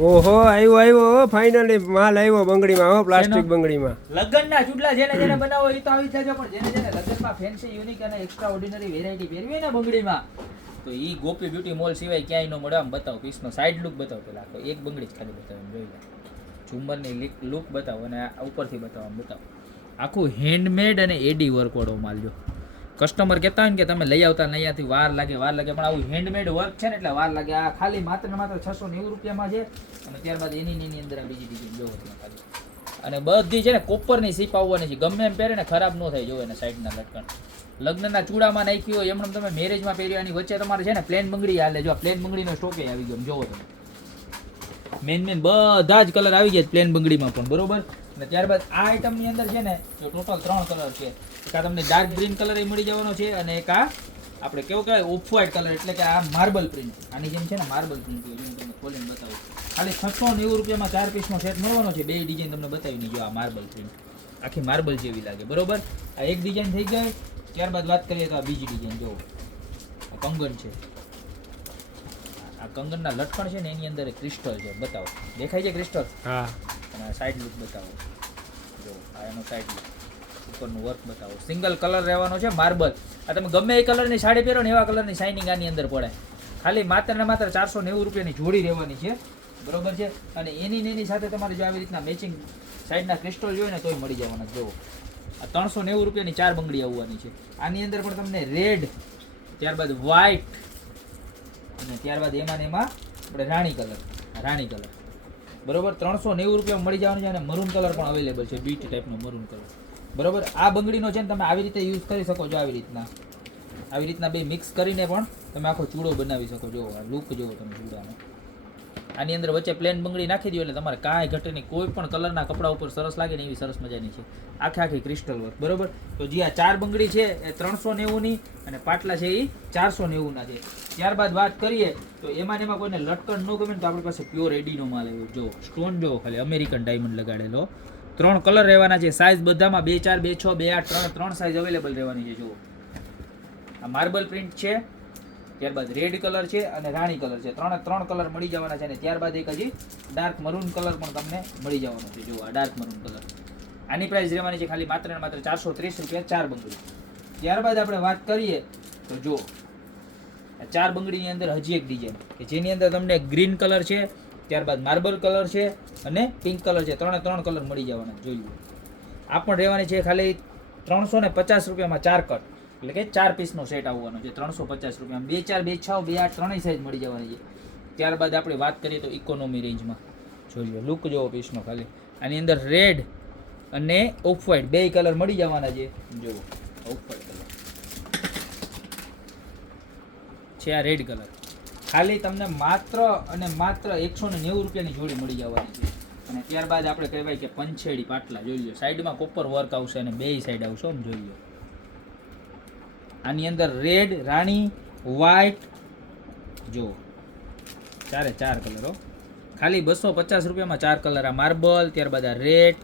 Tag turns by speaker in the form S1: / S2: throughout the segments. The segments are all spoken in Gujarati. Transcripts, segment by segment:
S1: ઓહો આવ્યો આવ્યો ફાઇનલી માલ આવ્યો બંગડીમાં હો પ્લાસ્ટિક બંગડીમાં.
S2: લગ્નના ચૂડલા જેને જેને બનાવો એ તો આવી જજો પણ જેને જેને લગ્નમાં ફેન્સી યુનિક અને એક્સ્ટ્રા ઓર્ડિનરી વેરાયટી પહેરવી ને બંગડીમાં તો એ ગોપી બ્યુટી મોલ સિવાય ક્યાંય ન મળે. આમ બતાવો પીસનો સાઈડ લુક બતાવો પેલા. આખો એક બંગડી જ ખાલી બતાવો જોઈ લે. ઝુમ્મરની લુક બતાવો અને ઉપરથી બતાવો બતાવો. આખું હેન્ડમેડ અને એડી વર્ક વાળો માલ જો. કસ્ટમર કહેતા હોય ને કે તમે લઈ આવતા ને અહીંયાથી વાર લાગે વાર લાગે. પણ આવું હેન્ડમેડ વર્ક છે ને એટલે વાર લાગે. આ ખાલી માત્ર ને માત્ર છસો નેવું રૂપિયામાં છે. અને ત્યારબાદ એની એની અંદર બીજી ડિઝાઇન જોવો ખાલી. અને બધી છે ને કોપરની સીપ આવવાની છે. ગમે એમ પહેરે ને ખરાબ ન થાય, જોવે ને સાઈડના લટકણ. લગ્નના ચૂડામાં નાખ્યું હોય એમને તમે મેરેજમાં પહેર્યાની એની વચ્ચે તમારે છે ને પ્લેન બંગડી હાલે. જો પ્લેન બંગડીનો સ્ટોકે આવી ગયો જોવો તમે. મેન મેન બધા જ કલર આવી ગયા પ્લેન બંગડીમાં પણ, બરોબર? અને ત્યારબાદ આ આઈટમની અંદર છે ને, જો ટોટલ ત્રણ કલર છે. એક આ તમને ડાર્ક ગ્રીન કલર એ મળી જવાનો છે અને એક આ આપણે કેવું કહેવાય ઓફ વ્હાઇટ કલર એટલે કે આ માર્બલ પ્રિન્ટ આની જેમ છે ને માર્બલ પ્રિન્ટ હોય જો હું તમને ખોલીને બતાવું. ખાલી છસો નેવું રૂપિયામાં ચાર પીસનો સેટ મળવાનો છે. બે ડિઝાઇન તમને બતાવી જો આ માર્બલ પ્રિન્ટ આખી માર્બલ જેવી લાગે, બરોબર? આ એક ડિઝાઇન થઈ ગઈ. ત્યારબાદ વાત કરીએ તો આ બીજી ડિઝાઇન જુઓ આ કંગન છે. આ કંગનના લટકણ છે ને, એની અંદર ક્રિસ્ટલ છે. બતાવો. દેખાય છે ક્રિસ્ટલ
S1: હા.
S2: અને સાઈડ લુક બતાવો. જો, આ એનો સાઈડ લુક ઉપરનું વર્ક બતાવો. સિંગલ કલર રહેવાનો છે, માર્બલ. આ તમે ગમે એ કલરની સાડી પહેરો ને એવા કલરની શાઇનિંગ આની અંદર પડે. ખાલી માત્ર ને માત્ર ચારસો નેવું રૂપિયાની જોડી રહેવાની છે. બરોબર છે? અને એની એની સાથે તમારે જો આવી રીતના મેચિંગ સાઈડના ક્રિસ્ટલ જોઈએ ને તોય મળી જવાના. જો આ ત્રણસો નેવું રૂપિયાની ચાર બંગડી આવવાની છે. આની અંદર પણ તમને રેડ ત્યારબાદ વ્હાઇટ અને ત્યારબાદ એમાં ને એમાં આપણે રાણી કલર રાણી કલર બરોબર? ત્રણસો નેવું રૂપિયા મળી જવાનું છે અને મરૂન કલર પણ અવેલેબલ છે બીટ ટાઈપનો મરૂન કલર બરોબર? આ બંગડીનો છે ને તમે આવી રીતે યુઝ કરી શકો છો આવી રીતના. આવી રીતના બે મિક્સ કરીને પણ તમે આખો ચૂડો બનાવી શકો જો આ લુક જોવો તમે ચૂડાનો. આની અંદર વચ્ચે પ્લેન બંગડી નાખી દો એટલે તમારે કાંઈ ઘટે કોઈ પણ કલરના કપડા ઉપર સરસ લાગે ને એવી સરસ મજાની છે. આખે આખી ક્રિસ્ટલ વર્ક બરોબર? તો જે આ ચાર બંગડી છે, એ ત્રણસો નેવુંની અને પાટલા છે એ ચારસો નેવુંના છે. ત્યારબાદ વાત કરીએ, તો એમાં એમાં કોઈને લટકણ ન ગમે તો આપણી પાસે પ્યોર એડીનો માલ આવ્યો. જો સ્ટોન જો ખાલી અમેરિકન ડાયમંડ લગાડેલો. ત્રણ કલર રહેવાના છે. સાઇઝ બધામાં બે ચાર, બે છ, બે આઠ, ત્રણ ત્રણ સાઇઝ અવેલેબલ રહેવાની છે, જુઓ. આ માર્બલ પ્રિન્ટ છે. ત્યારબાદ રેડ કલર છે અને રાણી કલર છે. ત્રણે ત્રણ કલર મળી જવાના છે અને ત્યારબાદ એક હજી ડાર્ક મરૂન કલર પણ તમને મળી જવાનો છે. જુઓ આ ડાર્ક મરૂન કલર આની પ્રાઇસ રહેવાની છે ખાલી માત્ર ને માત્ર ચારસો ત્રીસ રૂપિયા ચાર બંગડી. ત્યારબાદ આપણે વાત કરીએ તો જો આ ચાર બંગડીની અંદર હજી એક ડિઝાઇન કે જેની અંદર તમને ગ્રીન કલર છે, ત્યારબાદ માર્બલ કલર છે અને પિંક કલર છે. ત્રણે ત્રણ કલર મળી જવાના જોઈ લો. આ પણ રહેવાની છે ખાલી ત્રણસો ને પચાસ રૂપિયામાં ચાર કટ એટલે કે ચાર પીસનો સેટ આવવાનો છે, ત્રણસો પચાસ રૂપિયા. બે ચાર, બે છ, બે આઠ ત્રણેય સાઈઝ મળી જવાની છે. ત્યારબાદ આપણે વાત કરીએ તો ઇકોનોમી રેન્જમાં લો લુક જોવો પીસનો ખાલી. આની અંદર રેડ અને ઓફ વ્હાઇટ બે કલર મળી જવાના છે. જુઓ ઓફ વ્હાઇટ કલર છે આ રેડ કલર ખાલી તમને માત્ર અને માત્ર એકસો ને નેવું રૂપિયાની જોડી મળી જવાની છે. અને ત્યારબાદ આપણે કહેવાય કે પંછેડી પાટલા, જોઈ લો. સાઈડમાં કોપર વર્ક આવશે અને બે સાઈડ આવશે, આમ જોઈ લો. આની અંદર રેડ રાણી વ્હાઈટ જો ચારે ચાર કલરો ખાલી બસો પચાસ રૂપિયામાં ચાર કલર આ માર્બલ ત્યારબાદ આ રેડ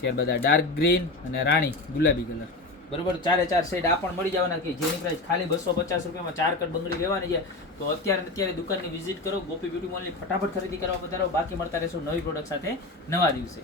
S2: ત્યારબાદ આ ડાર્ક ગ્રીન અને રાણી, ગુલાબી કલર બરોબર? ચારે ચાર સેટ આ પણ મળી જવાના કે જેની પ્રાઇસ ખાલી બસો પચાસ રૂપિયામાં ચાર કટ બંગડી લેવાની છે. તો અત્યારે અત્યારે દુકાનની વિઝિટ કરો. ગોપી બ્યુટી મોલની ફટાફટ ખરીદી કરવા વધારો બાકી મળતા રહેશું નવી પ્રોડક્ટ સાથે નવા દિવસે.